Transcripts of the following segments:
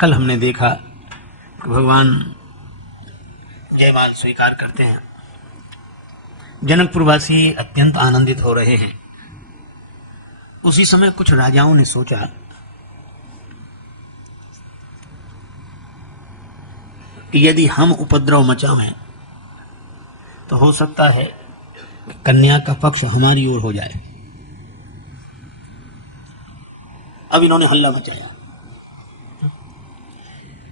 कल हमने देखा कि भगवान जयमाल स्वीकार करते हैं। जनकपुरवासी अत्यंत आनंदित हो रहे हैं। उसी समय कुछ राजाओं ने सोचा कि यदि हम उपद्रव मचाएं तो हो सकता है कि कन्या का पक्ष हमारी ओर हो जाए। अब इन्होंने हल्ला मचाया।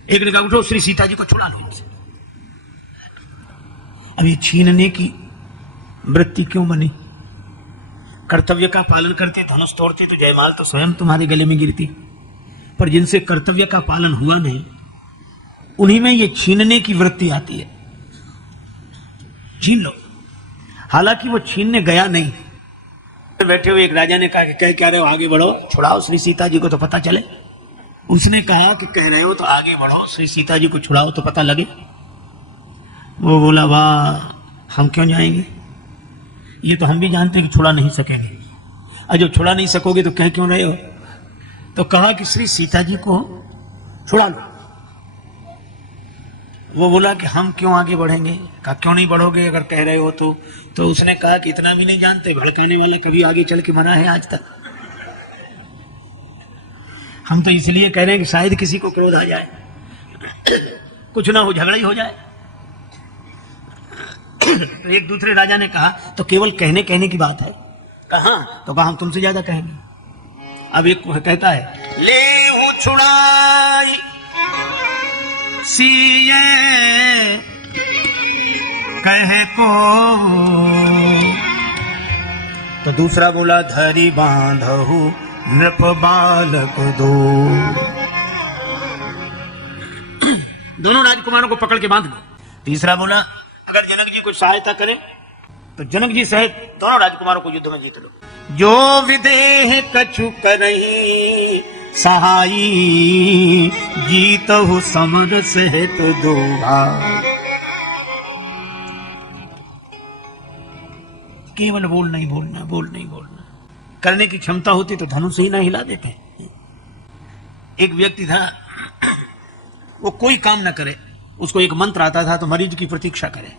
एक ने कहा उठो, श्री सीता जी को छुड़ा लो इनसे। अब ये छीनने की वृत्ति क्यों बनी? कर्तव्य का पालन करते, धनुष तोड़ते तो जयमाल तो स्वयं तुम्हारे गले में गिरती। पर जिनसे कर्तव्य का पालन हुआ नहीं, उन्हीं में ये छीनने की वृत्ति आती है। छीन लो। हालांकि वो छीनने गया नहीं। बैठे हुए एक राजा ने कहा कि कह रहे हो, आगे बढ़ो, छुड़ाओ श्री सीता जी को तो पता चले। उसने कहा कि कह रहे हो तो आगे बढ़ो, श्री सीता जी को छुड़ाओ तो पता लगे। वो बोला, वाह, हम क्यों जाएंगे? ये तो हम भी जानते हैं कि छुड़ा नहीं सकेंगे। और जब छुड़ा नहीं सकोगे तो कह क्यों रहे हो? तो कहा कि श्री सीता जी को छुड़ा लो। वो बोला कि हम क्यों आगे बढ़ेंगे? कहा क्यों नहीं बढ़ोगे अगर कह रहे हो तो उसने कहा कि इतना भी नहीं जानते, भड़काने वाला कभी आगे चल के मरा है आज तक? हम तो इसलिए कह रहे हैं कि शायद किसी को क्रोध आ जाए, कुछ ना हो, झगड़ा ही हो जाए। तो एक दूसरे राजा ने कहा तो केवल कहने की बात है। कहा तो कहा हम तुमसे ज्यादा कहेंगे। अब एक कहता है, ले हूं छुड़ाई सीए कहे को, तो दूसरा बोला धरी बांधहु नृप बालक दो। दोनों राजकुमारों को पकड़ के बांध दो। तीसरा बोला अगर जनक जी को सहायता करें तो जनक जी सहित दोनों राजकुमारों को युद्ध में जीत लो। जो विदेह कछु करही सहाई, जीतहु समर सहित दो भाई। केवल बोल नहीं बोलना। करने की क्षमता होती तो धनुष ही ना हिला देते। एक व्यक्ति था, वो कोई काम ना करे, उसको एक मंत्र आता था तो मरीज की प्रतीक्षा करे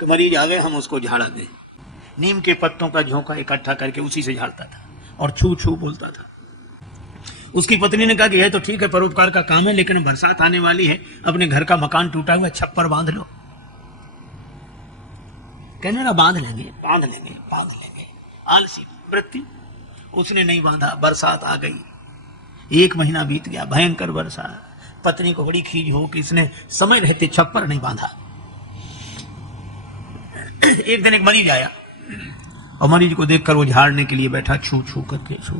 कि मरीज आवे, हम उसको झाड़ा दें। नीम के पत्तों का झोंका इकट्ठा करके उसी से झाड़ता था और छू छू बोलता था। उसकी पत्नी ने कहा कि यह तो ठीक है, परोपकार का काम है, लेकिन बरसात आने वाली है, अपने घर का मकान टूटा हुआ, छप्पर बांध लो। कहने लगा बांध लेंगे। आलसी वृत्ति। उसने नहीं बांधा, बरसात आ गई। 1 महीना बीत गया, भयंकर बरसात। पत्नी को बड़ी खीज हो कि इसने समय रहते छप्पर नहीं बांधा। एक दिन एक मरीज आया और मरीज को देखकर वो झाड़ने के लिए बैठा, छू छू करके छू।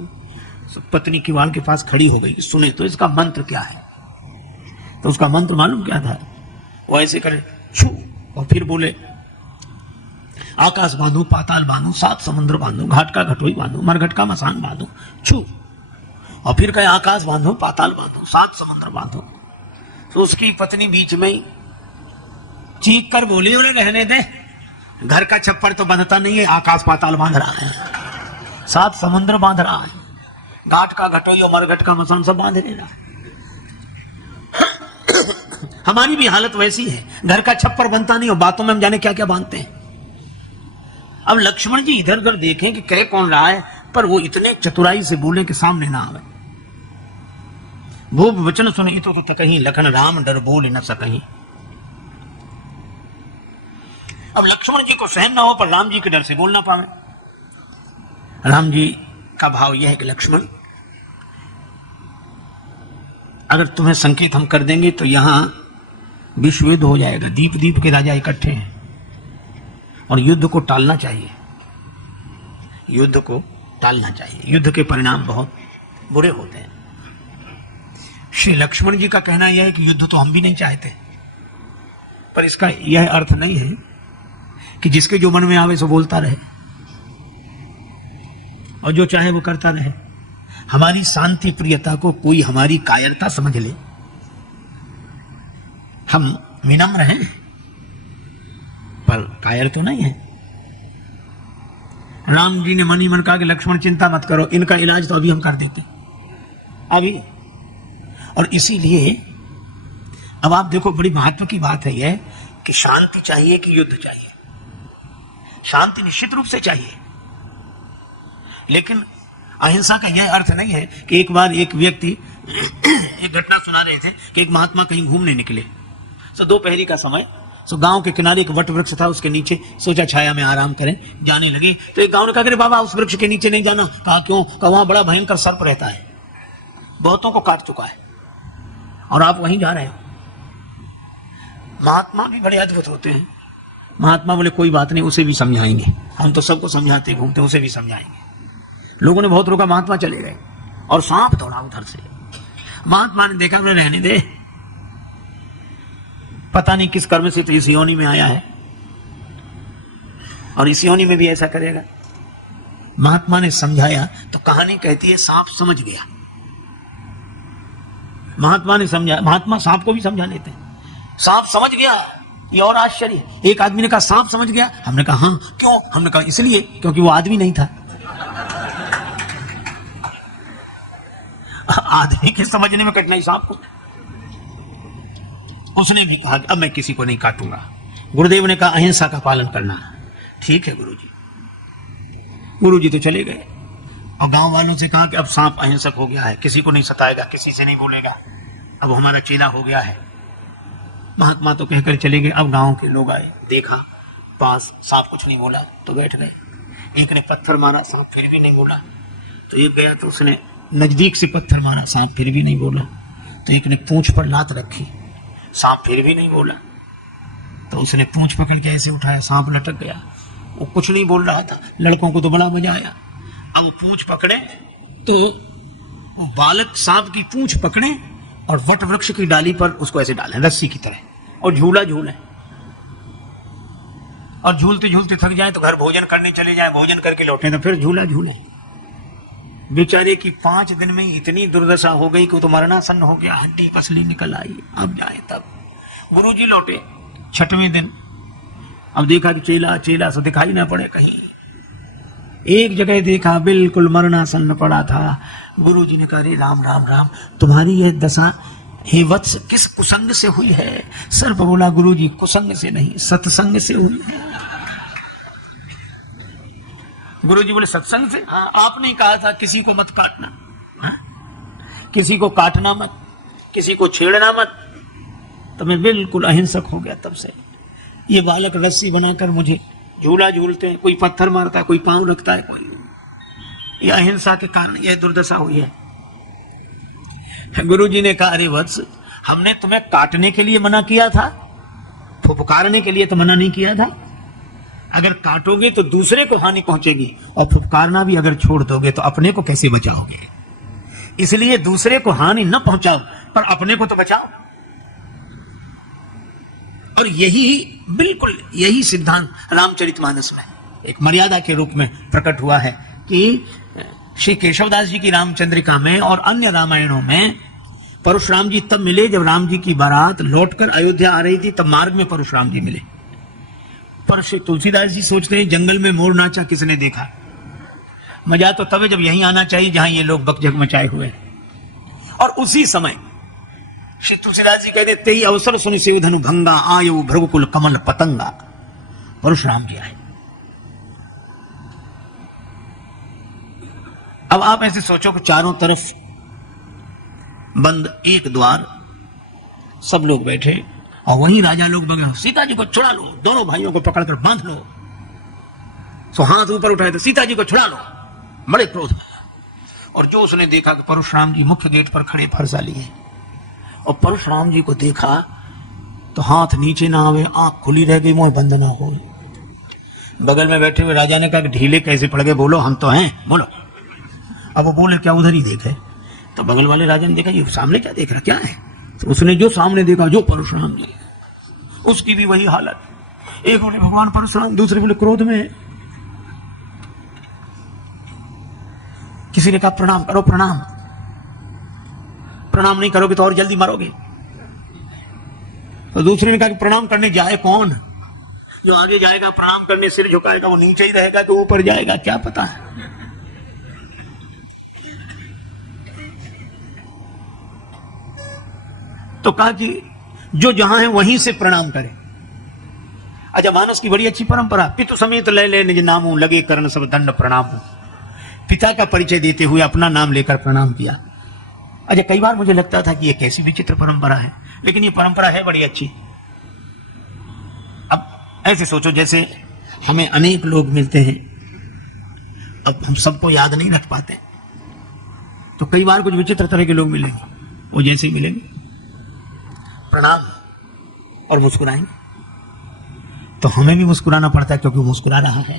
पत्नी किवाड़ के पास खड़ी हो गई, सुने तो इसका मंत्र क्या है। तो उसका मंत्र मालूम क्या था? वो ऐसे करे छू और फिर बोले, आकाश बांधो, पाताल बांधो, 7 समुद्र बांधो, घाट का घटोई बांधो, मरघट का मसान बांधो, छू। और फिर कहे आकाश बांधो, पाताल बांधो, 7 समुद्र बांधो। तो उसकी पत्नी बीच में चीख कर बोली, उन्हें रहने दे, घर का छप्पर तो बंधता नहीं है, आकाश पाताल बांध रहा है, 7 समुद्र बांध रहा है, घाट का घटोई और मरघट का मसान सब बांध लेना। हमारी भी हालत वैसी है, घर का छप्पर बनता नहीं और बातों में हम जाने क्या क्या बांधते हैं। अब लक्ष्मण जी इधर उधर देखें कि कह कौन रहा है, पर वो इतने चतुराई से बोले कि सामने ना आवे। वो वचन सुने तो तकहीं, लखन राम डर बोल न सकहीं। अब लक्ष्मण जी को सहन ना हो, पर राम जी के डर से बोल ना पावे। राम जी का भाव यह है कि लक्ष्मण, अगर तुम्हें संकेत हम कर देंगे तो यहां विश्व युद्ध हो जाएगा। दीप दीप के राजा इकट्ठे हैं और युद्ध को टालना चाहिए। युद्ध को टालना चाहिए। युद्ध के परिणाम बहुत बुरे होते हैं। श्री लक्ष्मण जी का कहना यह है कि युद्ध तो हम भी नहीं चाहते, पर इसका यह अर्थ नहीं है कि जिसके जो मन में आवे सो बोलता रहे और जो चाहे वो करता रहे। हमारी शांति प्रियता को कोई हमारी कायरता समझ ले। हम विनम्र हैं पर कायर तो नहीं है। राम जी ने मन ही मन कहा कि लक्ष्मण चिंता मत करो, इनका इलाज तो अभी हम कर देते, अभी। और इसीलिए अब आप देखो, बड़ी महत्व की बात है यह कि शांति चाहिए कि युद्ध चाहिए? शांति निश्चित रूप से चाहिए, लेकिन अहिंसा का यह अर्थ नहीं है कि एक बार एक व्यक्ति एक घटना सुना रहे थे कि एक महात्मा कहीं घूमने निकले, तो दोपहरी का समय, तो गांव के किनारे एक वट वृक्ष था, उसके नीचे सोचा छाया में आराम करें, जाने लगे तो एक गांव ने कहा कि बाबा उस वृक्ष के नीचे नहीं जाना। कहा क्यों? कहा वहां बड़ा भयंकर सर्प रहता है, बहुतों को काट चुका है और आप वहीं जा रहे हो। महात्मा भी बड़े अद्भुत होते हैं। महात्मा बोले कोई बात नहीं, उसे भी समझाएंगे, हम तो सबको समझाते घूमते, उसे भी समझाएंगे। लोगों ने बहुत रोका, महात्मा चले गए और सांप दौड़ा उधर से। महात्मा ने देखा, बोले रहने दे, पता नहीं किस कर्म से तो इस योनि में आया है और इस योनि में भी ऐसा करेगा। महात्मा ने समझाया तो कहानी कहती है सांप समझ गया। महात्मा ने समझा, महात्मा सांप को भी समझा लेते हैं। सांप समझ गया, ये और आश्चर्य। एक आदमी ने कहा सांप समझ गया? हमने कहा हाँ। क्यों? हमने कहा इसलिए क्योंकि वो आदमी नहीं था। आदमी के समझने में कठिनाई सांप को। उसने भी कहा अब मैं किसी को नहीं काटूंगा। गुरुदेव ने कहा अहिंसा का पालन करना। ठीक है गुरुजी। गुरुजी तो चले गए और गांव वालों से कहा कि अब सांप अहिंसक हो गया है, किसी को नहीं सताएगा, किसी से नहीं बोलेगा, अब हमारा चेला हो गया है। महात्मा तो कहकर चले गए। अब गांव के लोग आए, देखा पास, सांप कुछ नहीं बोला तो बैठ गए। एक ने पत्थर मारा, सांप फिर भी नहीं बोला। तो एक गया तो उसने नजदीक से पत्थर मारा, सांप फिर भी नहीं बोला। तो एक ने पूंछ पर लात रखी, सांप फिर भी नहीं बोला। तो उसने पूंछ पकड़ के ऐसे उठाया, सांप लटक गया। वो कुछ नहीं बोल रहा था। लड़कों को तो बड़ा मजा आया। अब वो पूंछ पकड़े तो वो बालक सांप की पूंछ पकड़े और वट वृक्ष की डाली पर उसको ऐसे डालें रस्सी की तरह, और झूला झूले, और झूलते झूलते थक जाए तो घर भोजन करने चले जाए, भोजन करके लौटे तो फिर झूला झूले। बेचारे की 5 दिन में इतनी दुर्दशा हो गई कि वो तो मरणासन्न हो गया, हड्डी पसली निकल आई। अब जाए तब गुरुजी लौटे 6वें दिन। अब देखा कि चेला चेला से दिखाई ना पड़े कहीं। एक जगह देखा बिल्कुल मरणासन्न पड़ा था। गुरुजी ने कहा रे राम राम राम, तुम्हारी यह दशा हे वत्स किस कुसंग से हुई है? सर्प बोला गुरुजी कुसंग से नहीं, सत्संग से हुई है। गुरुजी बोले सत्संग से? हाँ, आपने कहा था किसी को मत काटना। हाँ? किसी को काटना मत, किसी को छेड़ना मत। तो मैं बिल्कुल अहिंसक हो गया तब से। ये बालक रस्सी बनाकर मुझे झूला झूलते हैं, कोई पत्थर मारता है, कोई पांव रखता है, कोई। ये अहिंसा के कारण यह दुर्दशा हुई है। गुरुजी ने कहा अरे वत्स, हमने तुम्हें काटने के लिए मना किया था, फुफकारने के लिए तो मना नहीं किया था। अगर काटोगे तो दूसरे को हानि पहुंचेगी, और फुफकारना भी अगर छोड़ दोगे तो अपने को कैसे बचाओगे? इसलिए दूसरे को हानि न पहुंचाओ, पर अपने को तो बचाओ। और यही बिल्कुल यही सिद्धांत रामचरितमानस में एक मर्यादा के रूप में प्रकट हुआ है कि श्री केशवदास जी की रामचंद्रिका में और अन्य रामायणों में परशुराम जी तब मिले जब राम जी की बारात लौटकर अयोध्या आ रही थी, तब मार्ग में परशुराम जी मिले। पर श्री तुलसीदास जी सोचते हैं जंगल में मोर नाचा किसने देखा? मजा तो तब है जब यहीं आना चाहिए जहां ये लोग बकझक मचाए हुए। और उसी समय श्री तुलसीदास जी कहते तेई अवसर सुनि शिव धनु भंगा, आयु भृगुकुल कमल पतंगा। परशुराम जी आए। अब आप ऐसे सोचो कि चारों तरफ बंद एक द्वार, सब लोग बैठे और वहीं राजा लोग बगे सीता जी को छुड़ा लो, दोनों भाइयों को पकड़कर बांध लो। सो हाथ ऊपर उठाए तो सीता जी को छुड़ा लो, बड़े क्रोध में। और जो उसने देखा कि परशुराम जी मुख्य गेट पर खड़े फरसा लिए, और परशुराम जी को देखा तो हाथ नीचे ना आवे, आंख खुली रह गई, मुंह बंद ना हो। बगल में बैठे हुए राजा ने कहा कि ढीले कैसे पड़ गए, बोलो हम तो हैं, बोलो। अब वो बोले क्या उधर ही देखे? तो बगल वाले राजा ने देखा ये सामने क्या देख रहा, क्या है? तो उसने जो सामने देखा, जो परशुराम जी, उसकी भी वही हालत। एक बोले भगवान परशुराम, दूसरे बोले क्रोध में। किसी ने कहा प्रणाम करो, प्रणाम। प्रणाम नहीं करोगे तो और जल्दी मरोगे। तो दूसरे ने कहा कि प्रणाम करने जाए कौन? जो आगे जाएगा प्रणाम करने सिर झुकाएगा वो नीचे ही रहेगा तो ऊपर जाएगा, क्या पता है। तो कहा कि जो जहां है वहीं से प्रणाम करे। अच्छा, मानस की बड़ी अच्छी परंपरा, पितु समेत ले ले निज नामू, लगे करण सब दंड प्रणाम। पिता का परिचय देते हुए अपना नाम लेकर प्रणाम किया। अच्छा, कई बार मुझे लगता था कि ये कैसी विचित्र परंपरा है, लेकिन ये परंपरा है बड़ी अच्छी। अब ऐसे सोचो, जैसे हमें अनेक लोग मिलते हैं, अब हम सबको याद नहीं रख पाते, तो कई बार कुछ विचित्र तरह के लोग मिलेंगे, वो जैसे ही मिलेंगे प्रणाम और मुस्कुराएंगे, तो हमें भी मुस्कुराना पड़ता है क्योंकि वो मुस्कुरा रहा है।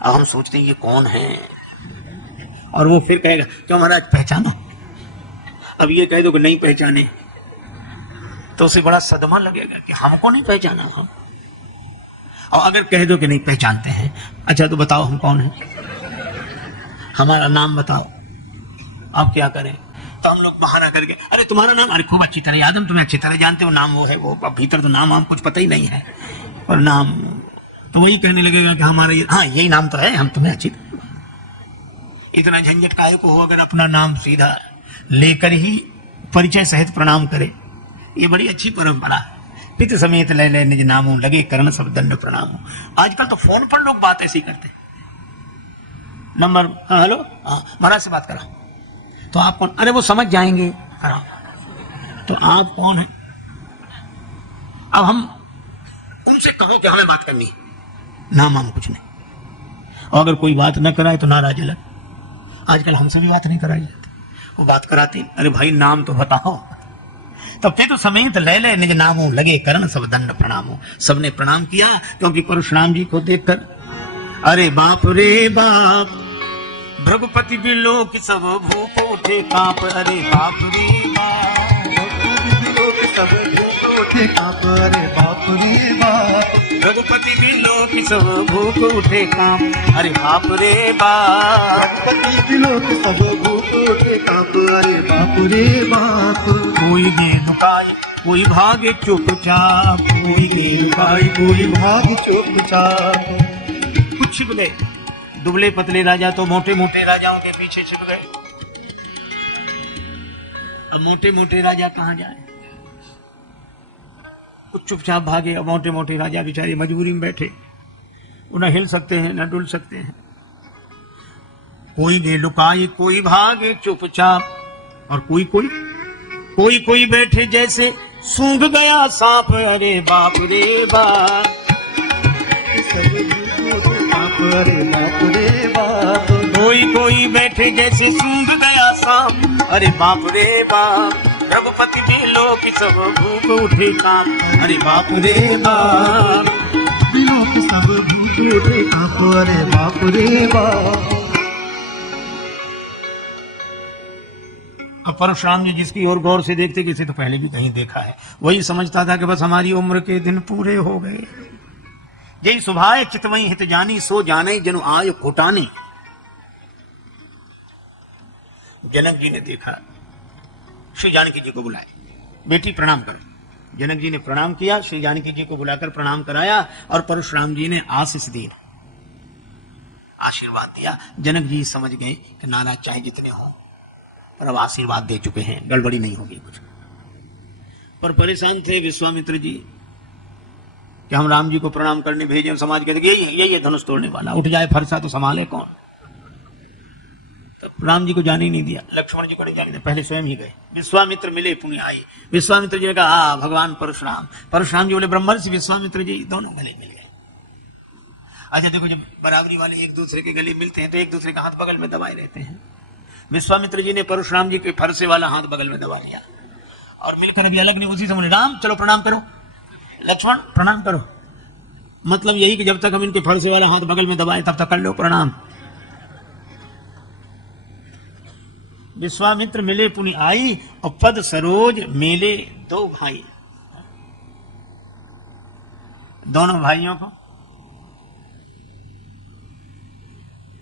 अब हम सोचते हैं ये कौन है, और वो फिर कहेगा क्यों महाराज पहचानो। अब ये कह दो कि नहीं पहचाने तो उसे बड़ा सदमा लगेगा कि हमको नहीं पहचाना हम। और अगर कह दो कि नहीं पहचानते हैं, अच्छा तो बताओ हम कौन हैं, हमारा नाम बताओ, आप क्या करें। तो हम लोग बाहर आकर के अरे तुम्हारा नाम, अरे खूब अच्छी तरह याद, हम तुम्हें अच्छी तरह जानते हो, नाम वो है वो। अब भीतर तो नाम हम कुछ पता ही नहीं है, और नाम तो वही कहने लगेगा कि हमारा ये, हाँ यही नाम तो है, हम तुम्हें अच्छी तरह। इतना झंझट काहे को हो, अगर अपना नाम सीधा लेकर ही परिचय सहित प्रणाम करे। ये बड़ी अच्छी परंपरा है। पित समेत ले ले निज नामों, लगे करण सब दंड प्रणाम। आजकल तो फोन पर लोग बात ऐसी करते हैं, नंबर हेलो, हाँ महाराज से बात करा, तो आप कौन, अरे वो समझ जाएंगे, तो आप कौन है। अब हम उनसे कहो कि हमें बात करनी है, नाम हम कुछ नहीं, और अगर कोई बात न कराए तो नाराज अलग। आजकल हमसे भी बात नहीं कराई जाती, वो बात कराती, अरे भाई नाम तो बताओ। तब तो समेत ले ले निज नामों, लगे करण सब दंड प्रणामो। सबने प्रणाम किया, क्योंकि परशुराम जी को देखकर अरे बाप रे बाप, भृगुपति बिलोक सब भूख उठे कांप। अरे बाप रे बाप, सब भूख उठे कांप। अरे बाप रे बाप, रघुपति बिलोक सब भूख उठे कांप। अरे बाप रे बाप, रघुपति बिलोक सब भूख उठे कांप। अरे बाप रे बाप, कोई दे दुकाई कोई भागे चुपचाप। कोई दे दुकाई कोई भागे चुपचाप। कुछ छिप गए, दुबले पतले राजा तो मोटे मोटे राजाओं के पीछे छिप गए। अब मोटे मोटे राजा कहां जाए, कुछ चुपचाप भागे। अब मोटे मोटे राजा बेचारे मजबूरी में बैठे, वो न हिल सकते हैं न डुल सकते हैं। कोई दे लुकाई कोई भागे चुपचाप, और कोई कोई कोई कोई बैठे जैसे सूंघ गया सांप। अरे बाप रे बाप, अरे बाप रे बाप, कोई कोई बैठे जैसे सूंघ गया सांप। अरे बाप रे बाप, रघुपति बिलोक सब भूख उठे कांप। अरे बाप रे बाप, बिलोक सब भूख उठे कांप। अरे बाप रे बाप। अब परशुराम जी जिसकी ओर गौर से देखते, किसी तो पहले भी कहीं देखा है, वही समझता था कि बस हमारी उम्र के दिन पूरे हो गए। यही सुभाए चितवई हित जानी, सो जाने जनु आय घुटानी। जनक जी ने देखा, श्री जानकी जी को बुलाए, बेटी प्रणाम करो। जनक जी ने प्रणाम किया, श्री जानकी जी को बुलाकर प्रणाम कराया, और परशुराम जी ने आशीष दी, आशीर्वाद दिया। जनक जी समझ गए कि नाना चाहे जितने हो, पर अब आशीर्वाद दे चुके हैं, गड़बड़ी नहीं होगी कुछ। पर परेशान थे विश्वामित्र जी कि हम राम जी को प्रणाम करने भेजे, समाज कहते यही धनुष तोड़ने वाला, उठ जाए फरसा तो संभाले कौन। तब राम जी को जाने ही नहीं दिया, लक्ष्मण जी को नहीं जाने दिया, पहले स्वयं ही गए। विश्वामित्र मिले पुण्य आई। विश्वामित्र जी ने कहा भगवान परशुराम। परशुराम जी बोले ब्रह्मर्षि विश्वामित्र जी, दोनों गले मिल गए। अच्छा देखो, जब बराबरी वाले एक दूसरे के गले मिलते हैं तो एक दूसरे का हाथ बगल में दबाए रहते हैं। विश्वामित्र जी ने परशुराम जी के फरसे वाला हाथ बगल में दबा लिया, और मिलकर अभी अलग नहीं, उसी समय राम चलो प्रणाम करो, लक्ष्मण प्रणाम करो। मतलब यही कि जब तक हम इनके फरसे वाला हाथ बगल में दबाए तब तक कर लो प्रणाम। विश्वामित्र मिले पुनि आई, और पद सरोज मेले दो भाई। दोनों भाइयों को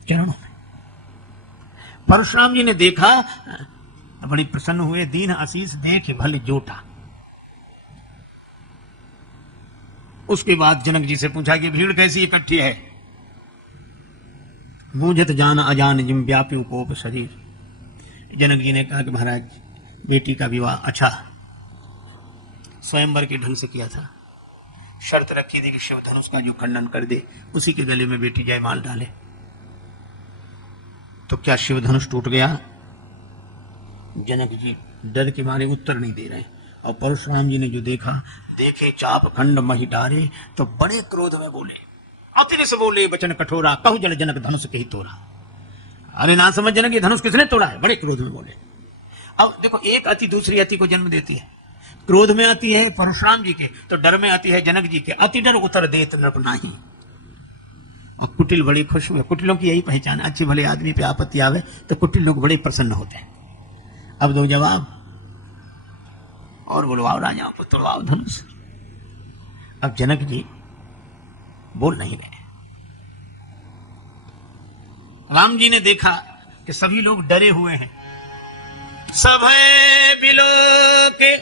चरणों में परशुराम जी ने देखा तो बड़ी प्रसन्न हुए। दीन आशीष देख भले जोटा। उसके बाद जनक जी से पूछा कि भीड़ कैसी इकट्ठी है। बूझत जान अजान जिम व्यापी कोप शरीर। जनक जी ने कहा कि महाराज बेटी का विवाह अच्छा स्वयंवर के ढंग से किया था। शर्त रखी थी कि शिव धनुष का जो खंडन कर दे उसी के गले में बेटी जयमाल डाले। तो क्या शिव धनुष टूट गया? जनक जी डर के मारे उत्तर नहीं दे रहे। और परशुराम जी ने जो देखा, देखे चाप खंड मही डारे, तो बड़े क्रोध में बोले, अतिरे से बोले वचन कठोरा, कहु जल जनक धनुष के ही तोड़ा। अरे ना समझ जनक, ये धनुष किसने तोड़ा है? बड़े क्रोध में बोले। अब देखो, एक अति दूसरी अति को जन्म देती है। क्रोध में अति है परशुराम जी के, तो डर में अति है जनक जी के। अति डर उतर देत नृप नाही। और कुटिल बड़ी खुश हुए। कुटिलों की यही पहचान, अच्छे भले आदमी पे आपत्ति आवे तो कुटिल लोग बड़े प्रसन्न होते हैं। अब दो जवाब और बुलवाओ राजाओं को, तोड़वाओ धनुष। अब जनक जी बोल नहीं रहे। राम जी ने देखा कि सभी लोग डरे हुए हैं। सभय बिलो के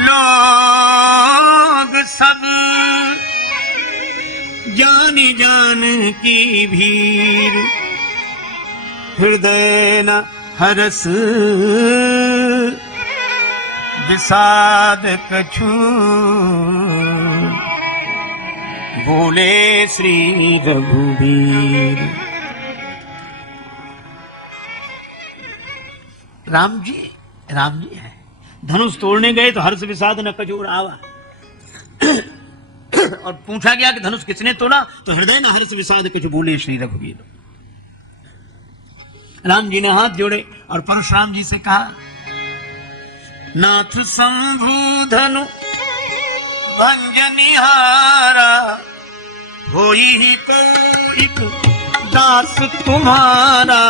लोग सब जानी जान की भीड़, हृदय न हरस विषाद कछु, बोले श्री रघुवीर। राम जी है। धनुष तोड़ने गए तो हर्ष विषाद न कछु आवा। और पूछा गया कि धनुष किसने तोड़ा, तो हृदय न हर्ष विषाद कुछ बोले श्री रघुवीर। राम जी ने हाथ जोड़े और परशुराम जी से कहा, नाथ शंभु धनु भंजनिहारा, होई ही कोई दास तुम्हारा,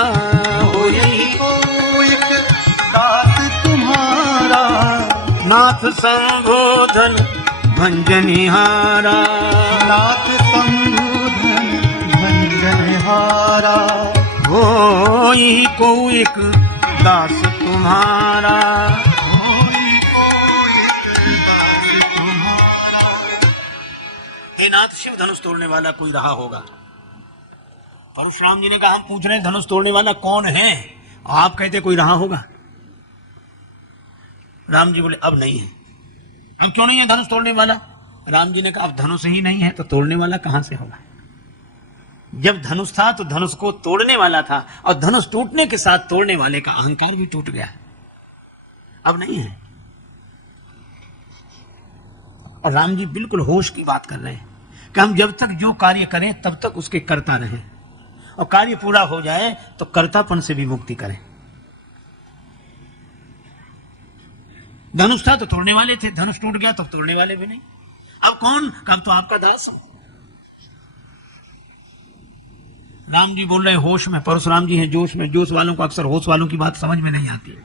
होई कोई दास तुम्हारा। नाथ शंभु धनु भंजनिहारा, नाथ संबोधन भंजनिहारा, होई कोई दास तुम्हारा, होई कोई दास तुम्हारा। हे नाथ, शिव धनुष तोड़ने वाला कोई रहा होगा। परशुराम जी ने कहा, हम पूछ रहे हैं धनुष तोड़ने वाला कौन है, आप कहते कोई रहा होगा। राम जी बोले, अब नहीं है। अब क्यों नहीं है धनुष तोड़ने वाला? राम जी ने कहा, अब धनुष ही नहीं है तो तोड़ने वाला कहां से होगा? जब धनुष था तो धनुष को तोड़ने वाला था, और धनुष टूटने के साथ तोड़ने वाले का अहंकार भी टूट गया। अब नहीं है। और राम जी बिल्कुल होश की बात कर रहे हैं कि हम जब तक जो कार्य करें तब तक उसके कर्ता रहें, और कार्य पूरा हो जाए तो कर्तापन से भी मुक्ति करें। धनुष था तो तोड़ने वाले थे, धनुष टूट गया तो तोड़ने वाले भी नहीं। अब कौन? कब तो आपका दास हूं। राम जी बोल रहे हैं होश में, परशुराम जी हैं जोश में। जोश वालों को अक्सर होश वालों की बात समझ में नहीं आती।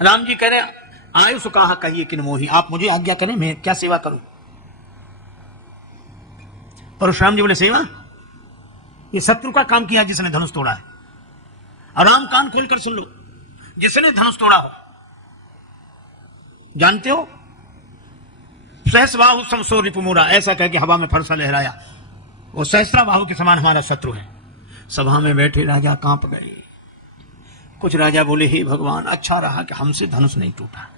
राम जी कह रहे, आयुष कहा कहिए किन मोही, आप मुझे आज्ञा करें, मैं क्या सेवा करूं? परशुराम जी बोले, सेवा? ये शत्रु का काम किया जिसने धनुष तोड़ा है। आराम कान खोलकर सुन लो, जिसने धनुष तोड़ा हो, जानते हो? सहस्राबाहु समसो रिपुमुरा, ऐसा कह के हवा में फरसा लहराया। वो सहस्राबाहु के समान हमारा शत्रु है। सभा में बैठे राजा कांप गए। कुछ राजा बोले, हे भगवान, अच्छा रहा कि हमसे धनुष नहीं टूटा।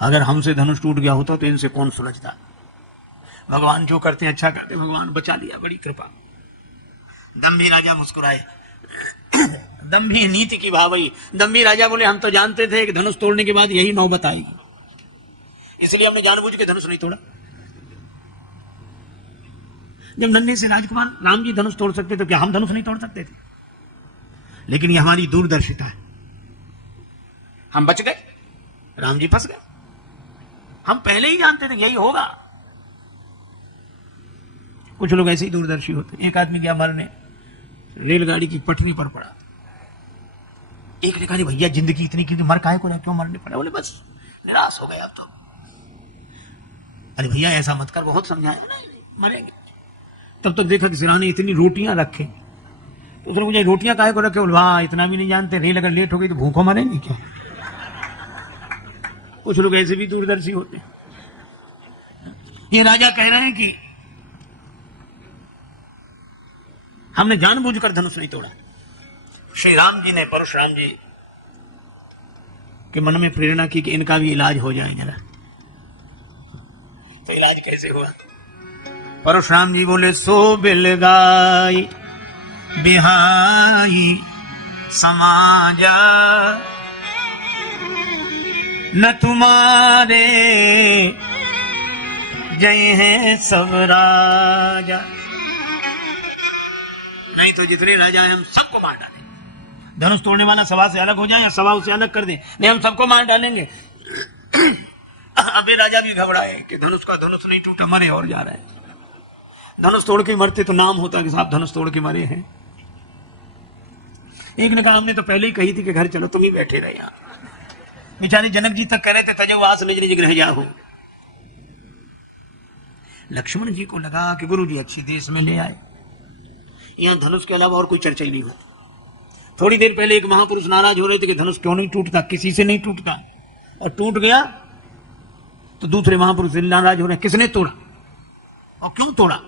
अगर हमसे धनुष टूट गया होता तो इनसे कौन सुलझता। भगवान जो करते हैं अच्छा करते, भगवान बचा लिया, बड़ी कृपा। दंभी राजा मुस्कुराए। दंभी नीति की भावई। दंभी राजा बोले, हम तो जानते थे कि धनुष तोड़ने के बाद यही नौबत आएगी, इसलिए हमने जानबूझ के धनुष नहीं तोड़ा। जब नन्हे से राजकुमार राम जी धनुष तोड़ सकते तो क्या हम धनुष नहीं तोड़ सकते थे? लेकिन ये हमारी दूरदर्शिता है। हम बच गए, राम जी फंस गए। हम पहले ही जानते थे यही होगा। कुछ लोग ऐसे ही दूरदर्शी होते। एक आदमी क्या मरने, रेलगाड़ी की पटरी पर पड़ा। एक ने कहा, भैया जिंदगी इतनी की मर काहे को रहे, क्यों मरने पड़ा? बोले, बस निराश हो गए अब तो। अरे भैया ऐसा मत कर, बहुत समझाया, नहीं मरेंगे। तब तक देखा कि सिराने इतनी रोटियां रखे, तो उसने मुझे रोटियां काहे को रखे? बोले, वाह, इतना भी नहीं जानते, रेल अगर लेट हो गई तो भूखों मरेंगे क्या? कुछ लोग ऐसे भी दूरदर्शी होते हैं। ये राजा कह रहे हैं कि हमने जानबूझकर धनुष नहीं तोड़ा। श्री राम जी ने, परशुराम जी कि मन में प्रेरणा की कि इनका भी इलाज हो जाए जरा। तो इलाज कैसे हुआ? परशुराम जी बोले, सो बिलगाई बिहाई समाजा, न तुम्हारे जय है सब राजा। नहीं तो जितने राजा हैं हम सबको मार डालेंगे। धनुष तोड़ने वाला सभा से अलग हो जाए या सभा उसे अलग कर दे, नहीं हम सबको मार डालेंगे। अबे राजा भी घबराए कि धनुष का धनुष नहीं टूटा, मरे और जा रहा है। धनुष तोड़ के मरते तो नाम होता कि साहब धनुष तोड़ के मरे हैं। एक ने कहा हमने तो पहले ही कही थी कि घर चलो, तुम ही बैठे रहे यहाँ। बेचारे जनक जी तक कह रहे थे तजवास निज निज गृह जाओ। लक्ष्मण जी को लगा कि गुरु जी अच्छी देश में ले आए, यहाँ धनुष के अलावा और कोई चर्चा ही नहीं होती। थोड़ी देर पहले एक महापुरुष नाराज हो रहे थे कि धनुष क्यों नहीं टूटता, किसी से नहीं टूटता, और टूट गया तो दूसरे महापुरुष नाराज हो रहे हैं, किसने तोड़ा और क्यों तोड़ा।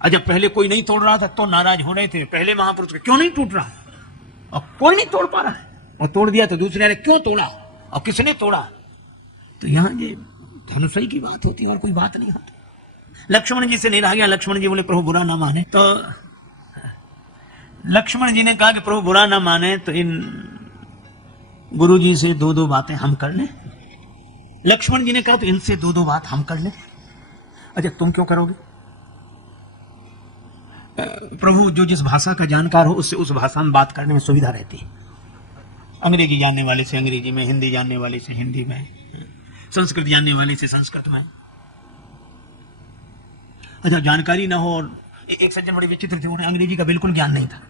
जब पहले कोई नहीं तोड़ रहा था तो नाराज हो रहे थे, पहले महापुरुष के क्यों नहीं टूट रहा, और कोई नहीं तोड़ पा रहा है, और तोड़ दिया तो दूसरे ने क्यों तोड़ा और किसने तोड़ा। तो यहाँ ये धनुषई की बात होती है और कोई बात नहीं होती। लक्ष्मण जी से नहीं रह गया। लक्ष्मण जी बोले प्रभु बुरा ना माने। तो लक्ष्मण जी ने कहा कि प्रभु बुरा ना माने तो इन गुरु जी से दो दो बातें हम कर लें। लक्ष्मण जी ने कहा तो इनसे दो दो बात हम कर लें। अच्छा तुम क्यों करोगे? प्रभु जो जिस भाषा का जानकार हो उससे उस भाषा में बात करने में सुविधा रहती है। अंग्रेजी जानने वाले से अंग्रेजी में, हिंदी जानने वाले से हिंदी में, संस्कृत जानने वाले से संस्कृत में। अच्छा जानकारी ना हो। और एक सज्जन बड़े विचित्र थे, उन्हें अंग्रेजी का बिल्कुल ज्ञान नहीं था,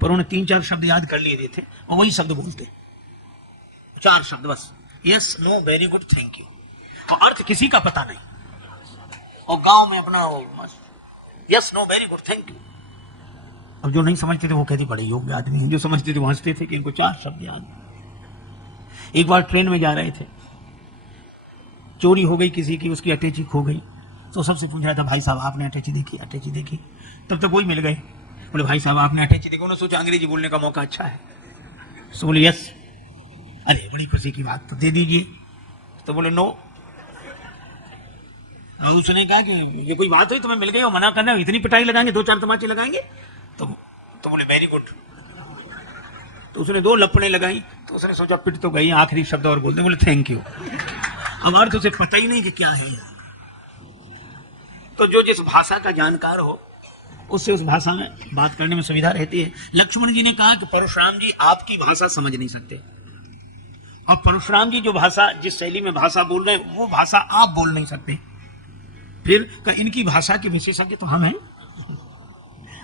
पर उन्हें 3-4 शब्द याद कर लिए थे और वही शब्द बोलते, 4 शब्द बस, yes know very good thank you, और अर्थ किसी का पता नहीं। और गांव में अपना yes know very good thank you. अब जो नहीं समझते थे वो कहते बड़े योग्य आदमी हैं, जो समझते थे वो हंसते थे कि इनको 4 शब्द याद। एक बार ट्रेन में जा रहे थे, चोरी हो गई किसी की, उसकी अटैची खो गई। तो सबसे पूछ रहा था भाई साहब आपने अटैची देखी? अटैची देखी। तब तक वही मिल गए, बोले भाई साहब आपने अटैची देखी? उन्होंने सोचा अंग्रेजी बोलने का मौका अच्छा है, तो बोले यस। अरे बड़ी खुशी की बात, तो दे दीजिए। तो बोले नो। उसने कहा कि ये कोई बात हुई तुम्हें मिल गई और मना करना, इतनी पिटाई लगाएंगे, 2-4 तमाचे लगाएंगे? तो बोले वेरी गुड। तो उसने 2 लपड़े लगाई। तो उसने सोचा पिट तो गई, आखिरी शब्द और बोलते, बोले थैंक यू। अब अर्थ उसे पता ही नहीं कि क्या है। तो जो जिस भाषा का जानकार हो उससे उस भाषा में बात करने में सुविधा रहती है। लक्ष्मण जी ने कहा कि परशुराम जी आपकी भाषा समझ नहीं सकते, और परशुराम जी जो भाषा, जिस शैली में भाषा बोल रहे हैं वो भाषा आप बोल नहीं सकते। फिर इनकी भाषा के विशेषज्ञ तो हम हैं,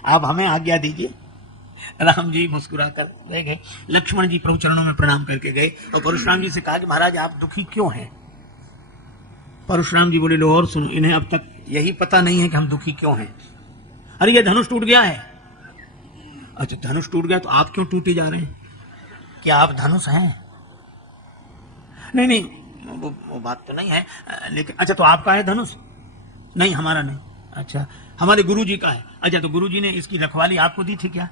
आप हमें आज्ञा दीजिए। राम जी मुस्कुरा कर रह गए। लक्ष्मण जी प्रभु चरणों में प्रणाम करके गए और परशुराम जी से कहा कि महाराज आप दुखी क्यों हैं? परशुराम जी बोले लो और सुनो, इन्हें अब तक यही पता नहीं है कि हम दुखी क्यों हैं। अरे ये धनुष टूट गया है। अच्छा धनुष टूट गया तो आप क्यों टूटे जा रहे हैं? क्या आप धनुष हैं? नहीं वो बात तो नहीं है, लेकिन अच्छा तो आपका है धनुष? नहीं हमारा नहीं। अच्छा हमारे गुरु जी का है। अच्छा तो गुरु जी ने इसकी रखवाली आपको दी थी क्या?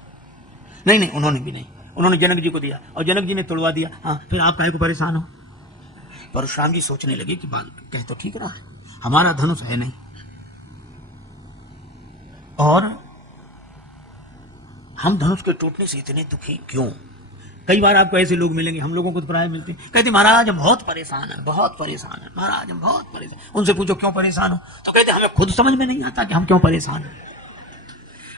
नहीं उन्होंने भी नहीं, उन्होंने जनक जी को दिया और जनक जी ने तोड़वा दिया। हाँ फिर आप काहे को परेशान हो? परशुराम जी सोचने लगे कि बात कह तो ठीक रहा है, हमारा धनुष है नहीं, और हम धनुष के टूटने से इतने दुखी क्यों? कई बार आपको ऐसे लोग मिलेंगे, हम लोगों को तो प्राय मिलते हैं, कहते महाराज हम बहुत परेशान है, बहुत परेशान है महाराज, हम बहुत परेशान। उनसे पूछो क्यों परेशान हो, तो कहते हमें खुद समझ में नहीं आता कि हम क्यों परेशान हैं।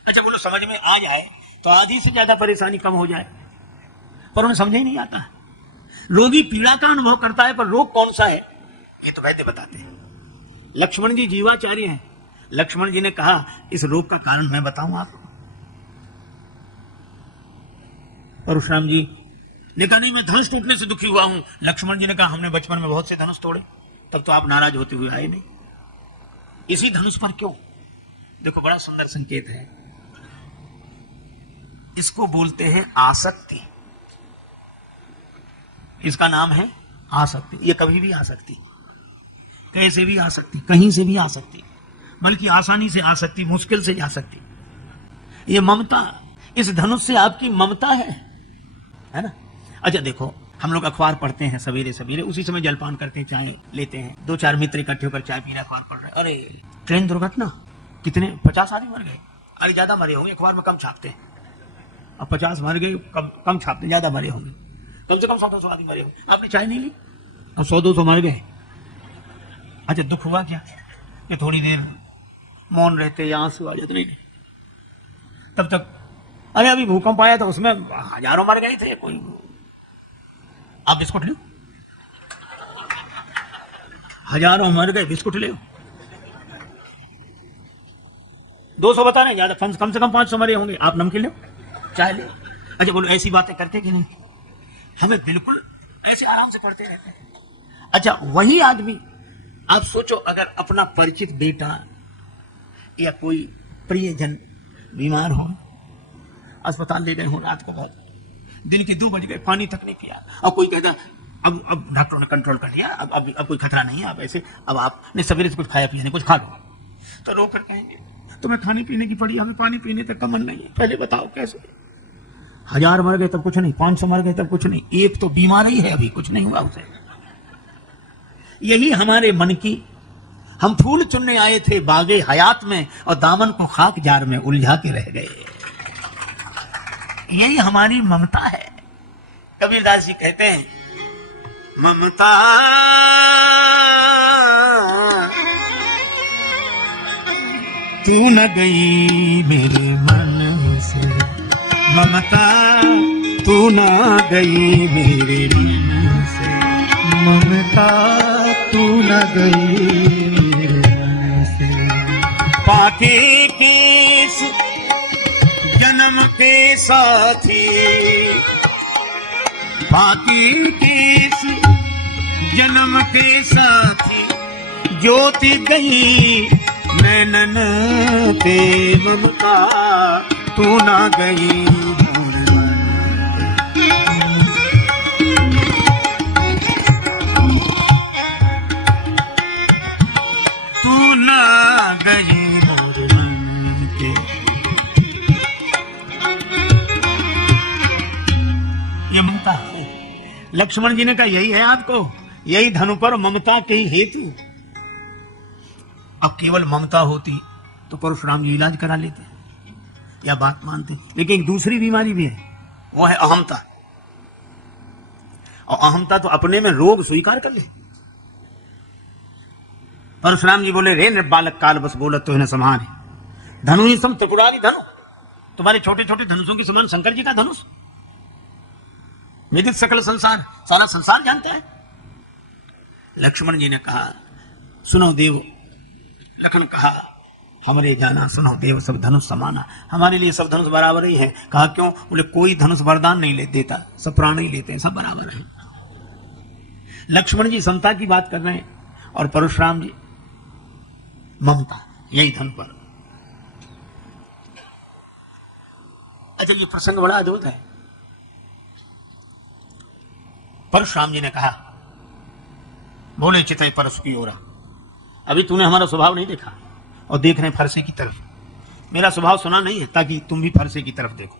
अच्छा बोलो समझ में आ जाए तो आधी से ज्यादा परेशानी कम हो जाए, पर उन्हें समझ ही नहीं आता। रोगी पीड़ा का अनुभव करता है पर रोग कौन सा है ये तो वैद्य बताते हैं। लक्ष्मण जी जीवाचार्य हैं। लक्ष्मण जी ने कहा इस रोग का कारण मैं बताऊं आपको? परशुराम जी ने कहा नहीं मैं धनुष टूटने से दुखी हुआ हूं। लक्ष्मण जी ने कहा हमने बचपन में बहुत से धनुष तोड़े, तब तो आप नाराज होते हुए आए नहीं, इसी धनुष पर क्यों? देखो बड़ा सुंदर संकेत है, इसको बोलते हैं आसक्ति। इसका नाम है आसक्ति। ये कभी भी आ सकती, कैसे भी आ सकती, कहीं से भी आ सकती, बल्कि आसानी से आ सकती, मुश्किल से जा सकती। ये ममता, इस धनुष से आपकी ममता है ना? अच्छा देखो हम लोग अखबार पढ़ते हैं सवेरे सवेरे, उसी समय जलपान करते हैं, चाय लेते हैं, 2-4 मित्र इकट्ठे होकर चाय पी रहे, अखबार पढ़ रहे। अरे ट्रेन दुर्घटना, कितने 50 आदमी मर गए। अरे ज्यादा मरे होंगे, अखबार में कम छापते हैं। अब 50 मर गए, कम छापते, ज्यादा मरे होंगे, कम से कम 100-200 आदमी मरे होंगे। आपने चाय नहीं ली, अब 100-200 मर गए। अच्छा दुख हुआ क्या कि थोड़ी देर मौन रहते या आंसू आ जाते? नहीं, तब तक अरे अभी भूकंप आया था, उसमें हजारों मर गए थे। कोई आप बिस्कुट लो, हजारों मर गए, बिस्कुट ले 200 बता रहे ज्यादा, कम से कम 500 मरे होंगे, आप नमकीन लो, चाय ले। अच्छा बोलो ऐसी बातें करते कि नहीं? हमें बिल्कुल ऐसे आराम से करते रहते हैं। अच्छा वही आदमी, आप सोचो अगर अपना परिचित बेटा या कोई प्रियजन बीमार हो, अस्पताल ले गए हो, रात को बहुत दिन के 2 बज गए, पानी तक नहीं पिया, और कोई कहता अब डॉक्टरों ने कंट्रोल कर लिया, अब कोई खतरा नहीं है, अब ऐसे अब आपने सवेरे से कुछ खाया पिया नहीं, कुछ खा लो, तो रो कर कहेंगे तुम्हें खाने पीने की पड़ी, हमें पानी पीने तक का मन नहीं है। पहले बताओ कैसे? 1000 मर गए तब कुछ नहीं, 500 मर गए तब कुछ नहीं, एक तो बीमार ही है, अभी कुछ नहीं हुआ उसे। यही हमारे मन की, हम फूल चुनने आए थे बागे हयात में और दामन को खाक जार में उलझा के रह गए। यही हमारी ममता है। कबीरदास जी कहते हैं ममता तू न गई मेरे मन से, ममता तू न गई मेरे मन से, ममता तू न गई मेरे मन से। पाके केस जन्म के साथी, पाके केस जन्म के साथी, ज्योति गई नैनन ते, ममता तू ना गई मोर मन। तू ना गई मोर मन के। ये ममता है। लक्ष्मण जी ने कहा यही है आपको, यही धनु पर ममता के ही हेतु। अब केवल ममता होती तो परशुराम जी इलाज करा लेते या बात मानते, लेकिन एक दूसरी बीमारी भी है, वो है अहमता। और अहमता तो अपने में रोग स्वीकार कर ले। परशुराम जी बोले रे बालक काल बस बोलत तो है न समान है, धनु ही सम त्रिपुरारी धनु, तुम्हारे छोटे छोटे धनुषों के समान शंकर जी का धनुष, विदित सकल संसार, सारा संसार जानता है। लक्ष्मण जी ने कहा सुनो देव, लखन कहा हमरे जाना, सुनो देव सब धनुष समाना, हमारे लिए सब धनुष बराबर ही है। कहा क्यों? बोले कोई धनुष वरदान नहीं ले देता, सब प्राण ही लेते हैं, सब बराबर है। लक्ष्मण जी समता की बात कर रहे हैं और परशुराम जी ममता, यही धन पर। अच्छा ये प्रसंग बड़ा अद्भुत है। परशुराम जी ने कहा बोले चितई परस की ओरा, अभी तूने हमारा स्वभाव नहीं देखा और देख रहे फरसे की तरफ। मेरा स्वभाव सुना नहीं है ताकि तुम भी फरसे की तरफ देखो।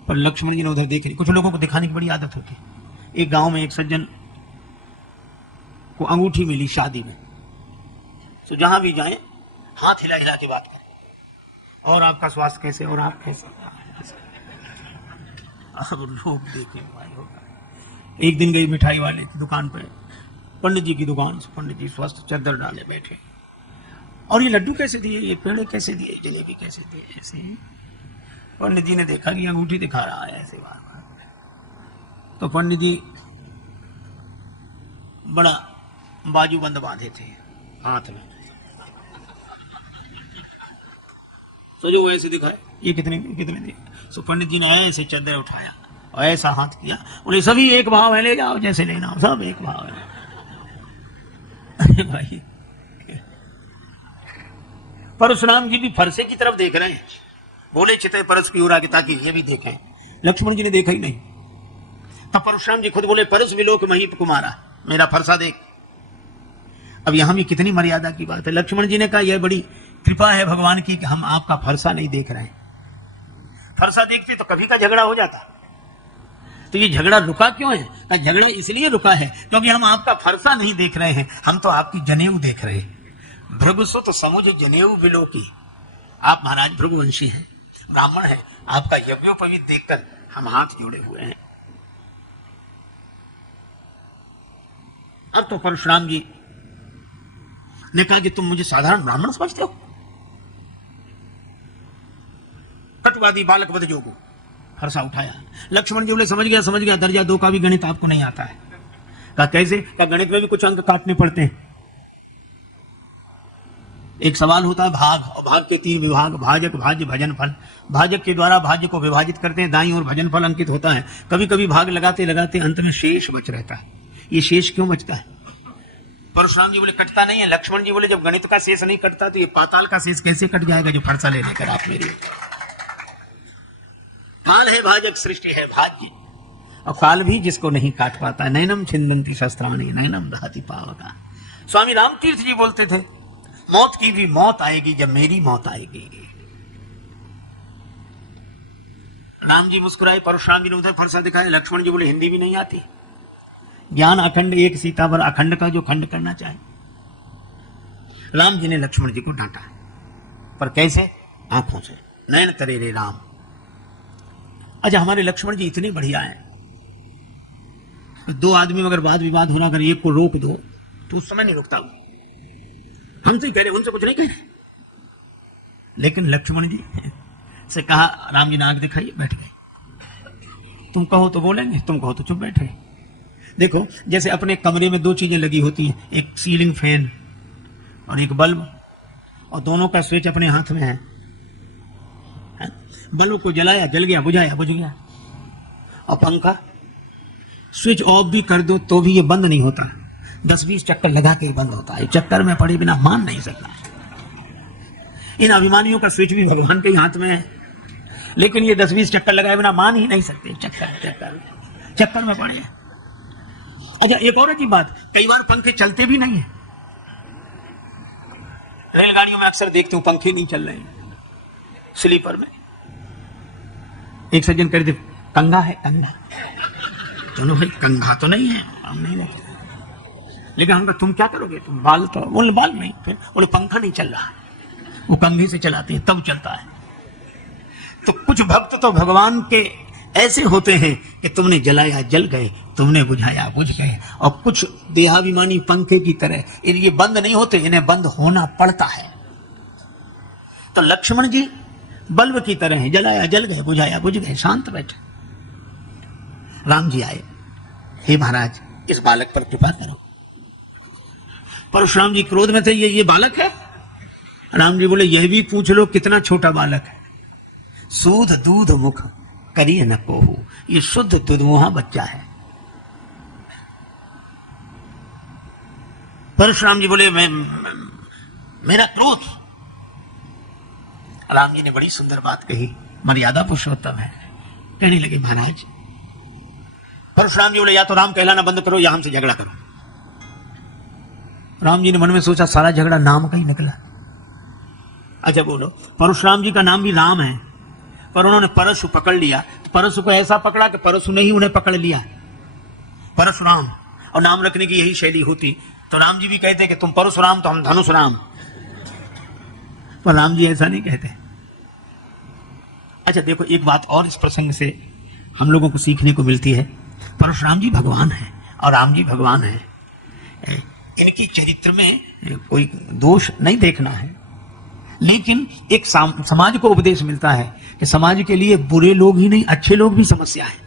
पर लक्ष्मण जी ने उधर देख रही। कुछ लोगों को दिखाने की बड़ी आदत होती है। एक गांव में एक सज्जन को अंगूठी मिली शादी में, तो जहां भी जाए हाथ हिला हिला के बात करें, और आपका स्वास्थ्य कैसे, और आप कैसे। अब लोग देखे भाई होगा। एक दिन गई मिठाई वाले की दुकान पे, पंडित जी की दुकान से, पंडित जी स्वस्थ चादर डाले बैठे, और ये लड्डू कैसे दिए, ये पेड़े कैसे दिए, जलेबी कैसे दिए, ऐसे। पंडित जी ने देखा कि अंगूठी दिखा रहा है ऐसे बार बार, तो पंडित जी बड़ा बाजूबंद बांधे थे हाथ में, तो जो वो ऐसे दिखाए ये कितने दिए। तो पंडित जी ने ऐसे चादर उठाया और ऐसा हाथ किया, बोले सभी एक भाव है, ले जाओ जैसे लेना हो, सब एक भाव है। भाई परशुराम जी भी फरसे की तरफ देख रहे हैं, बोले चितय परस की ओर आगे ताकि ये भी देखें। लक्ष्मण जी ने देखा ही नहीं। तब परशुराम जी खुद बोले परस विलोक महीप कुमारा, मेरा फरसा देख। अब यहां भी कितनी मर्यादा की बात है। लक्ष्मण जी ने कहा यह बड़ी कृपा है भगवान की कि हम आपका फरसा नहीं देख रहे हैं। फरसा देखते तो कभी का झगड़ा हो जाता। तो ये झगड़ा रुका क्यों है? झगड़ा इसलिए रुका है क्योंकि हम आपका फरसा नहीं देख रहे हैं, हम तो आपकी जनेऊ देख रहे हैं। भृगुसुत समुझ जनेऊ विलोकी। आप महाराज भृगुवंशी हैं, ब्राह्मण हैं, आपका यज्ञोपवीत देखकर हम हाथ जोड़े हुए हैं। अब तो परशुराम जी ने कहा कि तुम मुझे साधारण ब्राह्मण समझते हो? कटुवादी बालक वध जोगो। फरसा उठाया। लक्ष्मण जी बोले समझ गया, दर्जा 2 का भी गणित आपको नहीं आता है। कहा कैसे? कहा गणित में भी कुछ अंक काटने पड़ते हैं। एक सवाल होता है भाग, और भाग के 3 विभाग, भाजक, भाज्य, भजन फल। भाजक के द्वारा भाज्य को विभाजित करते हैं, दाईं और भजन फल अंकित होता है। कभी कभी भाग लगाते लगाते अंत में शेष बच रहता है। ये शेष क्यों बचता है? परशुराम जी बोले कटता नहीं है। लक्ष्मण जी बोले जब गणित का शेष नहीं कटता तो ये पाताल का शेष कैसे कट जाएगा जो फरसा ले लेकर आप मेरी। काल है भाजक, सृष्टि है भाज्य, और काल भी जिसको नहीं काट पाता। नैनम छिंदंती शस्त्राणी, नैनम दहति पावका। स्वामी रामतीर्थ जी बोलते थे मौत की भी मौत आएगी जब मेरी मौत आएगी। राम जी मुस्कुराए, परशुराम जी ने उधर फरसा दिखाया। लक्ष्मण जी बोले हिंदी भी नहीं आती। ज्ञान अखंड एक सीता पर अखंड का जो खंड करना चाहे। राम जी ने लक्ष्मण जी को डांटा, पर कैसे? आंखों से। नयन तरे रे राम। अच्छा, हमारे लक्ष्मण जी इतने बढ़िया हैं। 2 आदमी अगर वाद विवाद हो रहा, अगर एक को रोक दो तो उस समय नहीं रुकता। हमसे ही कह रहे, उनसे कुछ नहीं कह रहे। लेकिन लक्ष्मण जी से कहा, राम जी ने आंख दिखाई, बैठ गए। तुम कहो तो बोलेंगे, तुम कहो तो चुप बैठे। देखो जैसे अपने कमरे में 2 चीजें लगी होती हैं, एक सीलिंग फैन और एक बल्ब, और दोनों का स्विच अपने हाथ में है। बल्ब को जलाया, जल गया, बुझाया, बुझ गया। और पंखा स्विच ऑफ भी कर दो तो भी ये बंद नहीं होता, 10-20 चक्कर लगा के बंद होता है। चक्कर में पड़े बिना मान नहीं सकता। इन अभिमानियों का स्विच भी भगवान के हाथ में है, लेकिन ये 10-20 चक्कर लगाए बिना मान ही नहीं सकते। चक्कर में पड़े। अच्छा, एक और अजीब बात, कई बार पंखे चलते भी नहीं है। रेलगाड़ियों में अक्सर देखते हूं पंखे नहीं चल रहे हैं, स्लीपर में। एक सज्जन कह रहे थे कंघा है, कंघा। दोनों भाई कंघा तो नहीं है, हम नहीं देखते। लेकिन हम कहा तुम क्या करोगे? तुम बाल तो, बोले बाल नहीं। फिर बोले पंखा नहीं चल रहा, वो कंघे से चलाते हैं तब चलता है। तो कुछ भक्त तो भगवान के ऐसे होते हैं कि तुमने जलाया जल गए, तुमने बुझाया बुझ गए। और कुछ देहाभिमानी पंखे की तरह ये बंद नहीं होते, इन्हें बंद होना पड़ता है। तो लक्ष्मण जी बल्ब की तरह है, जलाया जल गए, बुझाया बुझ गए, शांत बैठे। राम जी आए, हे महाराज इस बालक पर कृपा करो। परशुराम जी क्रोध में थे, ये बालक है? राम जी बोले यह भी पूछ लो कितना छोटा बालक है। सूद दूध मुख करिए न कोहू, ये शुद्ध दुधमुहा बच्चा है। परशुराम जी बोले मेरा क्रोध। राम जी ने बड़ी सुंदर बात कही, मर्यादा पुरुषोत्तम है। कहने लगे महाराज, परशुराम जी बोले या तो राम कहलाना बंद करो या हमसे झगड़ा करो। राम जी ने मन में सोचा सारा झगड़ा नाम का ही निकला। अच्छा बोलो, परशुराम जी का नाम भी राम है, पर उन्होंने परशु पकड़ लिया। परशु को ऐसा पकड़ा कि परशु ने ही उन्हें पकड़ लिया, परशुराम। और नाम रखने की यही शैली होती तो राम जी भी कहते कि तुम परशुराम तो हम धनुषराम, पर राम जी ऐसा नहीं कहते। अच्छा देखो, एक बात और इस प्रसंग से हम लोगों को सीखने को मिलती है। परशुराम जी भगवान है और राम जी भगवान है। इनकी चरित्र में कोई दोष नहीं देखना है, लेकिन एक समाज को उपदेश मिलता है कि समाज के लिए बुरे लोग ही नहीं, अच्छे लोग भी समस्या है।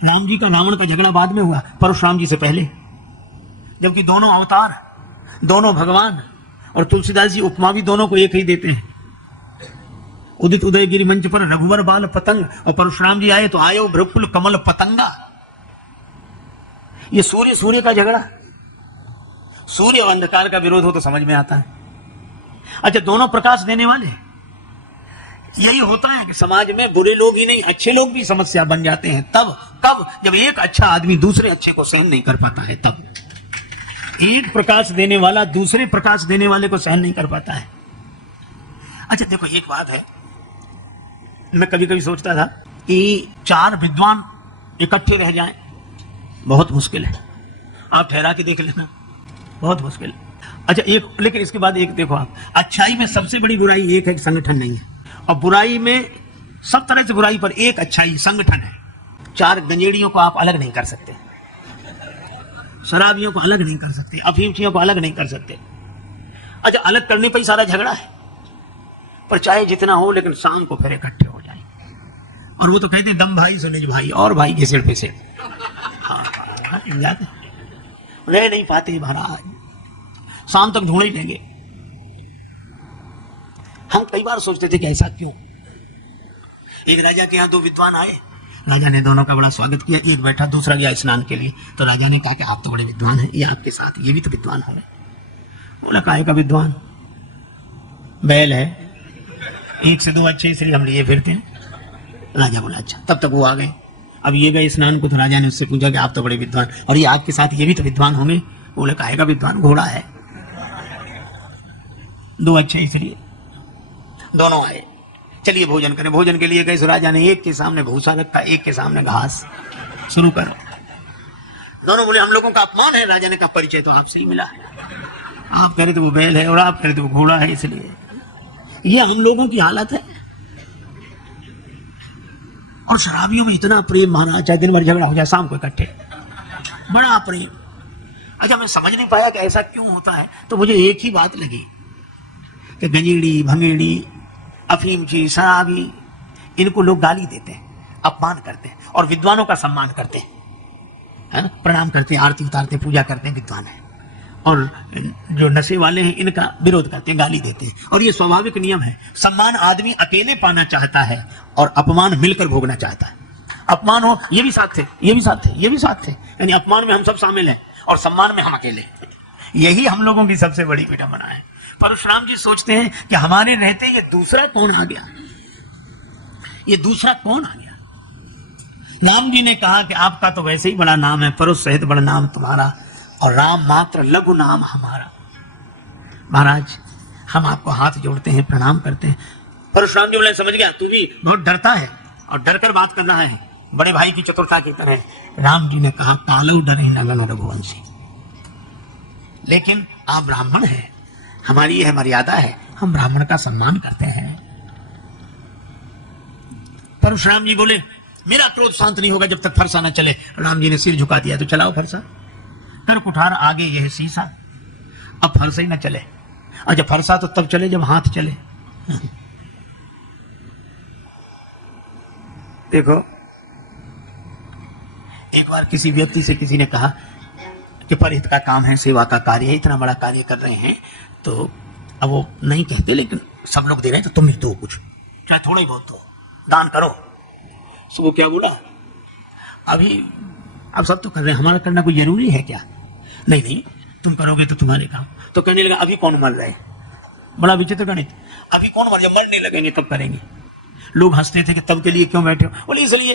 राम जी का रावण का झगड़ा बाद में हुआ, परशुराम जी से पहले, जबकि दोनों अवतार, दोनों भगवान। और तुलसीदास जी उपमा भी दोनों को एक ही देते हैं। उदित उदयगिरि मंच पर रघुवर बाल पतंग, और परशुराम जी आए तो आयो भृकुल कमल पतंगा। ये सूर्य का झगड़ा, सूर्य और अंधकार का विरोध हो तो समझ में आता है। अच्छा, दोनों प्रकाश देने वाले। यही होता है कि समाज में बुरे लोग ही नहीं, अच्छे लोग भी समस्या बन जाते हैं। तब कब? जब एक अच्छा आदमी दूसरे अच्छे को सहन नहीं कर पाता है, तब एक प्रकाश देने वाला दूसरे प्रकाश देने वाले को सहन नहीं कर पाता है। अच्छा देखो, एक बात है, मैं कभी कभी सोचता था कि 4 विद्वान इकट्ठे रह जाएं, बहुत मुश्किल है। आप ठहरा के देख लेना, बहुत मुश्किल है। अच्छा, एक लेकिन इसके बाद एक देखो आप, अच्छाई में सबसे बड़ी बुराई एक है कि संगठन नहीं है, और बुराई में सब तरह से बुराई पर एक अच्छाई संगठन है। 4 गंजेड़ियों को आप अलग नहीं कर सकते, शराबियों को अलग नहीं कर सकते, अफीमचियों को अलग नहीं कर सकते। अच्छा, अलग करने पर ही सारा झगड़ा है, पर चाहे जितना हो लेकिन शाम को फिर इकट्ठे हो जाए। और वो तो कहते दम भाई सुनिज भाई, और भाई के सिर पे सिर। हाँ, रह नहीं पाते महाराज, शाम तक ढूंढ ही लेंगे। हम कई बार सोचते थे कि ऐसा क्यों। एक राजा के यहाँ 2 विद्वान आए, राजा ने दोनों का बड़ा स्वागत किया। एक बैठा, दूसरा गया स्नान के लिए। तो राजा ने कहा कि आप तो बड़े विद्वान हैं, ये आपके साथ ये भी तो विद्वान होंगे। बोला काहे का विद्वान, बैल है, 1 से 2 अच्छे इसलिए हम लिए फिरते हैं। राजा बोला अच्छा। तब तक वो आ गए। अब ये गए स्नान को, तो राजा ने उससे पूछा कि आप तो बड़े विद्वान, और ये आपके साथ ये भी तो विद्वान होंगे। बोले काहे का विद्वान, घोड़ा है, 2 अच्छे इसलिए। दोनों आए, चलिए भोजन करें। भोजन के लिए गए, राजा ने एक के सामने भूसा रखा, एक के सामने घास। शुरू करो। दोनों बोले हम लोगों का अपमान है। राजा ने कहा परिचय तो आपसे ही मिला है, आप कह रहे थे वो बैल है और आप कह रहे थे वो घोड़ा है, इसलिए ये हम लोगों की हालत है। और शराबियों में इतना प्रेम महाराज, चाहे दिन भर झगड़ा हो जाए, शाम को इकट्ठे, बड़ा प्रेम। अच्छा, मैं समझ नहीं पाया कि ऐसा क्यों होता है। तो मुझे एक ही बात लगी कि गंजेड़ी, भंगेड़ी, अफीमची, शराबी, इनको लोग गाली देते हैं, अपमान करते हैं, और विद्वानों का सम्मान करते हैं, है ना, प्रणाम करते हैं, आरती उतारते हैं, पूजा करते हैं, विद्वान है। और जो नशे वाले हैं इनका विरोध करते हैं, गाली देते हैं। और ये स्वाभाविक नियम है। सम्मान आदमी अकेले पाना चाहता है और अपमान मिलकर भोगना चाहता है। अपमान हो ये भी साथ थे, ये भी साथ थे, ये भी साथ थे, यानी अपमान में हम सब शामिल हैं और सम्मान में हम अकेले। यही हम लोगों की सबसे बड़ी विडंबना है। परशुराम जी सोचते हैं कि हमारे रहते ये दूसरा कौन आ गया, ये दूसरा कौन आ गया। राम जी ने कहा कि आपका तो वैसे ही बड़ा नाम है, परुष सहित बड़ा नाम तुम्हारा, और राम मात्र लघु नाम हमारा। महाराज हम आपको हाथ जोड़ते हैं, प्रणाम करते हैं। परशुराम जी बोले समझ गया, तू भी बहुत डरता है और डर कर बात कर रहा है, बड़े भाई की चतुरता की तरह। राम जी ने कहा कालो डरे नलन रघुवंशी, लेकिन आप ब्राह्मण हैं, हमारी यह मर्यादा है, हम ब्राह्मण का सम्मान करते हैं। परशुराम जी बोले मेरा क्रोध शांत नहीं होगा जब तक फरसा न चले। राम जी ने सिर झुका दिया, तो चलाओ फरसा। कर कुठार आगे यह शीशा, अब फरसा ही न चले। अच्छा, फरसा तो तब चले जब हाथ चले। देखो, एक बार किसी व्यक्ति से किसी ने कहा कि परहित का काम है, सेवा का कार्य है, इतना बड़ा कार्य कर रहे हैं, तो अब वो नहीं कहते लेकिन सब लोग दे रहे हैं तो तुम भी दो कुछ, चाहे थोड़ा ही बहुत दो, दान करो। तो वो क्या बोला, अभी अब सब तो कर रहे हैं, हमारा करना कोई जरूरी है क्या? नहीं नहीं, तुम करोगे तो तुम्हारे काम। तो कहने लगा अभी कौन मर रहे, बड़ा विचित्र गणित, अभी कौन मर, जब मरने लगेंगे तब करेंगे। लोग हंसते थे कि तब के लिए क्यों बैठे हो, बोले इसलिए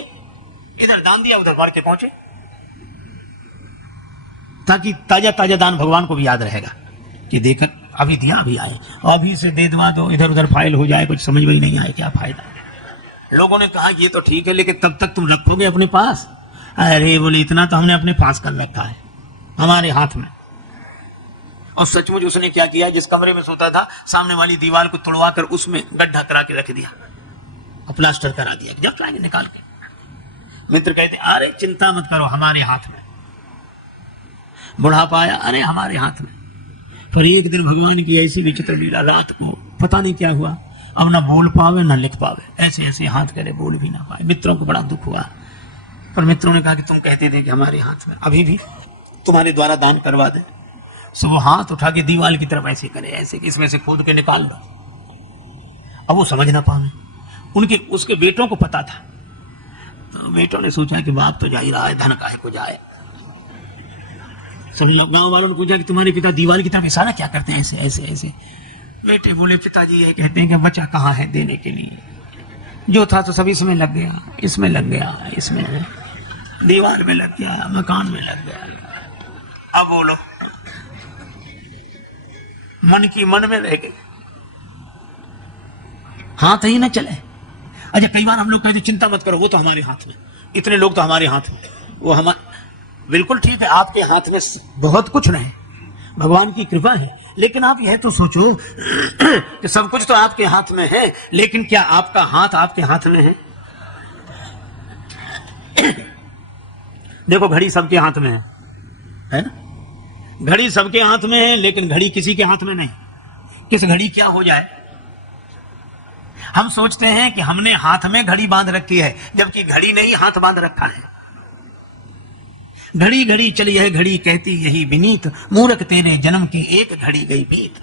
इधर दान दिया उधर मर के पहुंचे, ताकि ताजा ताजा दान भगवान को भी याद रहेगा कि देख अभी दिया अभी आए, अभी से दे दवा दो, इधर उधर फाइल हो जाए, कुछ समझ में ही नहीं आए क्या फायदा। लोगों ने कहा ये तो ठीक है लेकिन तब तक तुम रखोगे अपने पास? अरे बोले इतना तो हमने अपने पास कर रखा है, हमारे हाथ में। और सचमुच उसने क्या किया, जिस कमरे में सोता था सामने वाली दीवार को तोड़वा कर उसमें गड्ढा करा के रख दिया और प्लास्टर करा दिया, जब लाएंगे निकाल के। मित्र कहते अरे चिंता मत करो, हमारे हाथ में। बुढ़ापा आया, अरे हमारे हाथ में। पर एक दिन भगवान की ऐसी विचित्र लीला, रात को पता नहीं क्या हुआ, अब ना बोल पावे ना लिख पावे, ऐसे ऐसे हाथ करे, बोल भी ना पाए। मित्रों को बड़ा दुख हुआ, पर मित्रों ने कहा कि तुम कहते थे कि हमारे हाथ में, अभी भी तुम्हारे द्वारा दान करवा दे। सो वो हाथ उठा के दीवार की तरफ ऐसे करे, ऐसे कि इसमें से खोद के निकाल लो। अब वो समझ ना पाए, उनके उसके बेटों को पता था, तो बेटों ने सोचा कि बाप तो जा ही रहा है, धन काहे को जाए। सभी लोग गांव वालों ने पूछा कि तुम्हारे पिता दीवार की तरफ इशारा क्या करते हैं, ऐसे ऐसे ऐसे। बेटे बोले पिताजी ये कहते हैं कि बचा कहाँ है देने के लिए, जो था तो सब इसमें लग गया, इसमें लग गया, इसमें दीवार में लग गया, मकान में लग गया। अब बोलो, मन की मन में रह गए, हाथ ही न चले। अच्छा, कई बार हम लोग कहते चिंता मत करो, वो तो हमारे हाथ में, इतने लोग तो हमारे हाथ में, वो हम बिल्कुल ठीक है, आपके हाथ में बहुत कुछ नहीं, भगवान की कृपा है, लेकिन आप यह तो सोचो कि सब कुछ तो आपके हाथ में है, लेकिन क्या आपका हाथ आपके हाथ में है? देखो घड़ी सबके हाथ में है ना? घड़ी सबके हाथ में है, लेकिन घड़ी किसी के हाथ में नहीं। किस घड़ी क्या हो जाए, हम सोचते हैं कि हमने हाथ में घड़ी बांध रखी है, जबकि घड़ी नहीं हाथ बांध रखा है। घड़ी घड़ी चली है घड़ी कहती यही विनीत, मूर्ख तेरे जन्म की एक घड़ी गई बीत।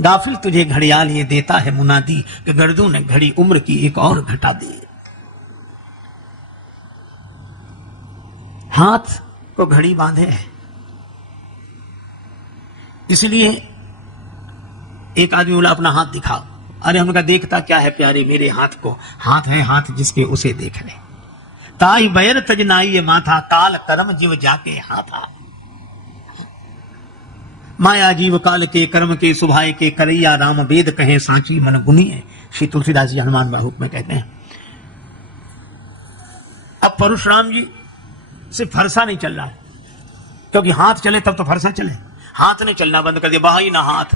गाफिल तुझे घड़ियाल ये देता है मुनादी, कि गर्दू ने घड़ी उम्र की एक और घटा दी। हाथ को घड़ी बांधे है, इसलिए एक आदमी बोला अपना हाथ दिखाओ। अरे हमने कहा देखता क्या है प्यारे मेरे हाथ को, हाथ है हाथ जिसके उसे देख ले। ताई बैर तजनाई ये माथा, काल कर्म जीव जाके हाथा। माया जीव काल के कर्म के सुभाए के करैया, राम वेद कहे सांची मन गुनिए। श्री तुलसीदास जी हनुमान बाहुक में कहते हैं। अब परशुराम जी से फरसा नहीं चल रहा है, क्योंकि हाथ चले तब तो फरसा चले। हाथ ने चलना बंद कर दिया, बहा ही ना हाथ।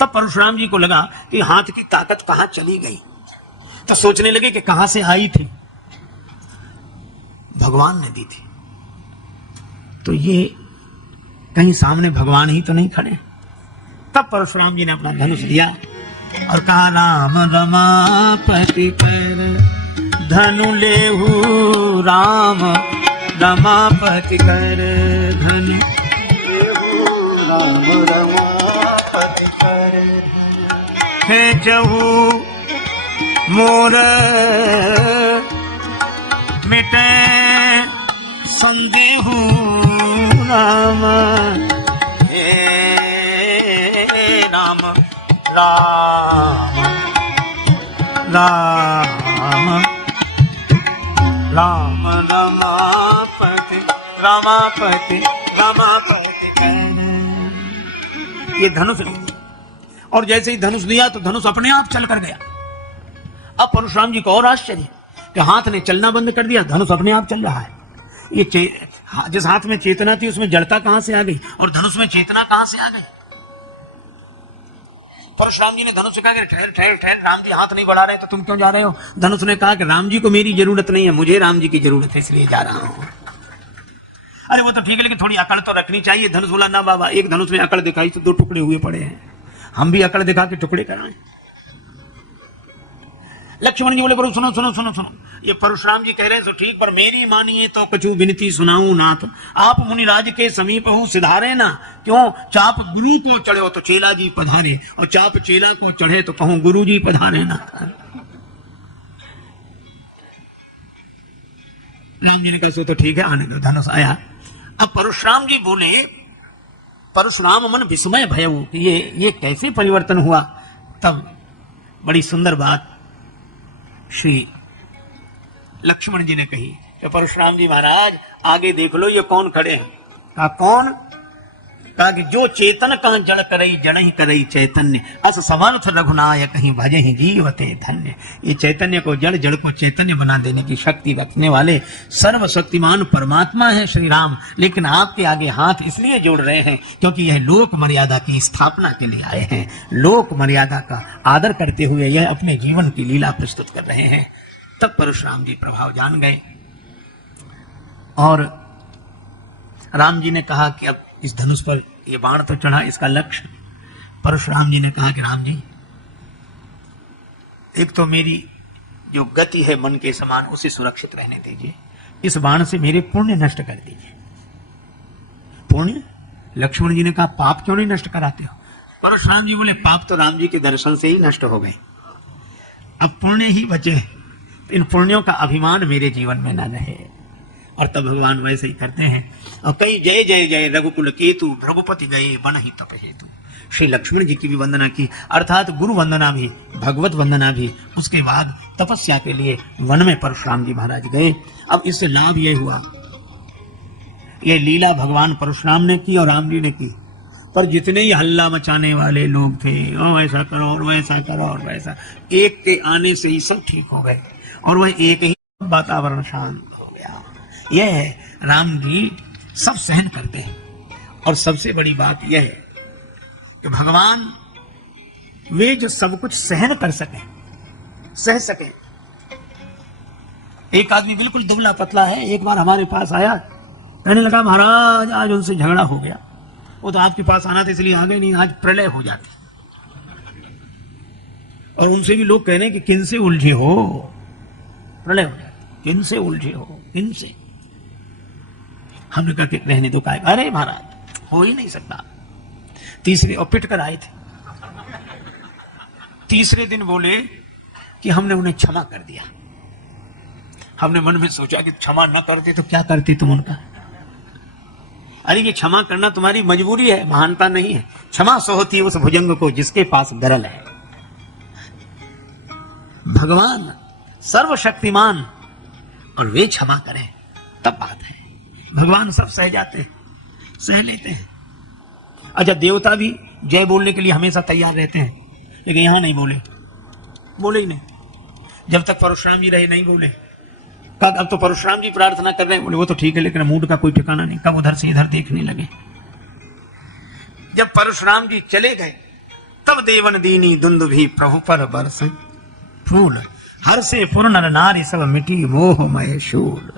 तब परशुराम जी को लगा कि हाथ की ताकत कहां चली गई, तो सोचने लगे कि कहां से आई थी, भगवान ने दी थी। तो ये कहीं सामने भगवान ही तो नहीं खड़े। तब परशुराम जी ने अपना धनुष दिया और कहा राम रमापति कर धनु लेहु, राम रमापति कर धनु लेहु, राम रमापति कर खेचहु मोर मिटे संदेहु, राम हे राम राम राम राम रमापति रमापति रमापति। ये धनुष लिया, और जैसे ही धनुष लिया तो धनुष अपने आप चल कर गया। अब परशुराम जी को और आश्चर्य कि हाथ ने चलना बंद कर दिया, धनुष अपने आप चल रहा है। ये जिस हाथ में चेतना थी उसमें जड़ता कहां से आ गई, और धनुष में चेतना कहां से आ गई? परशुराम जी ने धनुष से कहा कि ठहर ठहर ठहर, राम जी हाथ नहीं बढ़ा रहे तो तुम क्यों जा रहे हो? धनुष ने कहा कि राम जी को मेरी जरूरत नहीं है, मुझे राम जी की जरूरत है, इसलिए जा रहा हूं। अरे वो तो ठीक है, लेकिन थोड़ी अकड़ तो रखनी चाहिए। धनुष बोला ना बाबा, एक धनुष में अकड़ दिखाई तो दो टुकड़े हुए पड़े हैं, हम भी अकड़ दिखा के टुकड़े कराएं। लक्ष्मण जी बोले पर सुनो सुनो सुनो सुनो, ये परशुराम जी कह रहे हैं तो ठीक, पर मेरी मानिए तो कछु विनती सुनाऊं नाथ। आप मुनिराज के समीप हो सिधारे ना, क्यों चाप गुरु को चढ़े हो तो चेला जी पधारे, और चाप चेला को चढ़े तो कहूं गुरु जी पधारे ना। राम जी ने कहा सो तो ठीक है, आने दो। धनुष आया। अब परशुराम जी बोले, परशुराम मन विस्मय भयऊ, ये कैसे परिवर्तन हुआ? तब बड़ी सुंदर बात श्री लक्ष्मण जी ने कही कि परशुराम जी महाराज आगे देख लो, ये कौन खड़े हैं? कहा कौन? कहा कि जो चेतन कहां जड़ करई जड़ ही करई चैतन्य, अस समर्थ रघुनायक ही भजे ही जीवते धन्य। ये चैतन्य को जड़, जड़ को चैतन्य बना देने की शक्ति रखने वाले सर्वशक्तिमान परमात्मा है श्री राम। लेकिन आपके आगे हाथ इसलिए जोड़ रहे हैं क्योंकि यह लोक मर्यादा की स्थापना के लिए आए हैं। लोक मर्यादा का आदर करते हुए यह अपने जीवन की लीला प्रस्तुत कर रहे हैं। तब परशुराम जी प्रभाव जान गए और राम जी ने कहा कि अब इस धनुष पर ये बाण तो चढ़ा, इसका लक्ष्य। परशुराम जी ने कहा कि राम जी, एक तो मेरी जो गति है मन के समान उसे सुरक्षित रहने दीजिए, इस बाण से मेरे पुण्य नष्ट कर दीजिए। पुण्य? लक्ष्मण जी ने कहा पाप क्यों नहीं नष्ट कराते हो? परशुराम जी बोले पाप तो राम जी के दर्शन से ही नष्ट हो गए, अब पुण्य ही बचे, इन पुण्यों का अभिमान मेरे जीवन में न रहे। और तब भगवान वैसे ही करते हैं। और कई जय जय जय रघुकुल केतु, रघुपति गए वन ही तप हेतु। श्री लक्ष्मण जी की भी वंदना की, अर्थात गुरु वंदना भी, भगवत वंदना भी। उसके बाद तपस्या के लिए वन में परशुराम जी महाराज गए। अब इससे लाभ यह हुआ, यह लीला भगवान परशुराम ने की और राम जी ने की, पर जितने ही हल्ला मचाने वाले लोग थे, ओ ऐसा करो और वैसा करो और वैसा, एक के आने से ही सब ठीक हो गए। और वह एक ही वातावरण शांत हो गया। यह है राम जी सब सहन करते हैं। और सबसे बड़ी बात यह है कि भगवान वे जो सब कुछ सहन कर सके, सह सके। एक आदमी बिल्कुल दुबला पतला है, एक बार हमारे पास आया, कहने लगा महाराज आज उनसे झगड़ा हो गया। वो तो आपके पास आना था इसलिए आ गए, नहीं आज प्रलय हो जाती। और उनसे भी लोग कह रहे हैं कि किन से उलझे हो, प्रलय हो जाती, किन से उलझे हो, किन से। हमने कहा कि रहने दो, कहा अरे महाराज हो ही नहीं सकता। तीसरे और पिट कर आए थे। तीसरे दिन बोले कि हमने उन्हें क्षमा कर दिया। हमने मन में सोचा कि क्षमा न करते तो क्या करते तुम उनका। अरे ये क्षमा करना तुम्हारी मजबूरी है, महानता नहीं है। क्षमा सो होती है उस भुजंग को जिसके पास गरल है। भगवान सर्वशक्तिमान और वे क्षमा करें तब बात है। भगवान सब सह जाते हैं, सह लेते हैं। अच्छा देवता भी जय बोलने के लिए हमेशा तैयार रहते हैं, लेकिन यहां नहीं बोले, बोले ही नहीं। जब तक परशुराम जी रहे नहीं बोले। कब अब तो परशुराम जी प्रार्थना कर रहे हैं, बोले वो तो ठीक है लेकिन मूड का कोई ठिकाना नहीं, कब उधर से इधर देखने लगे। जब परशुराम जी चले गए तब देवन दीनी दुंदु भी प्रभु पर बरस फूल, हर से पूर्ण नारी सब मिटी मोह मय शूल।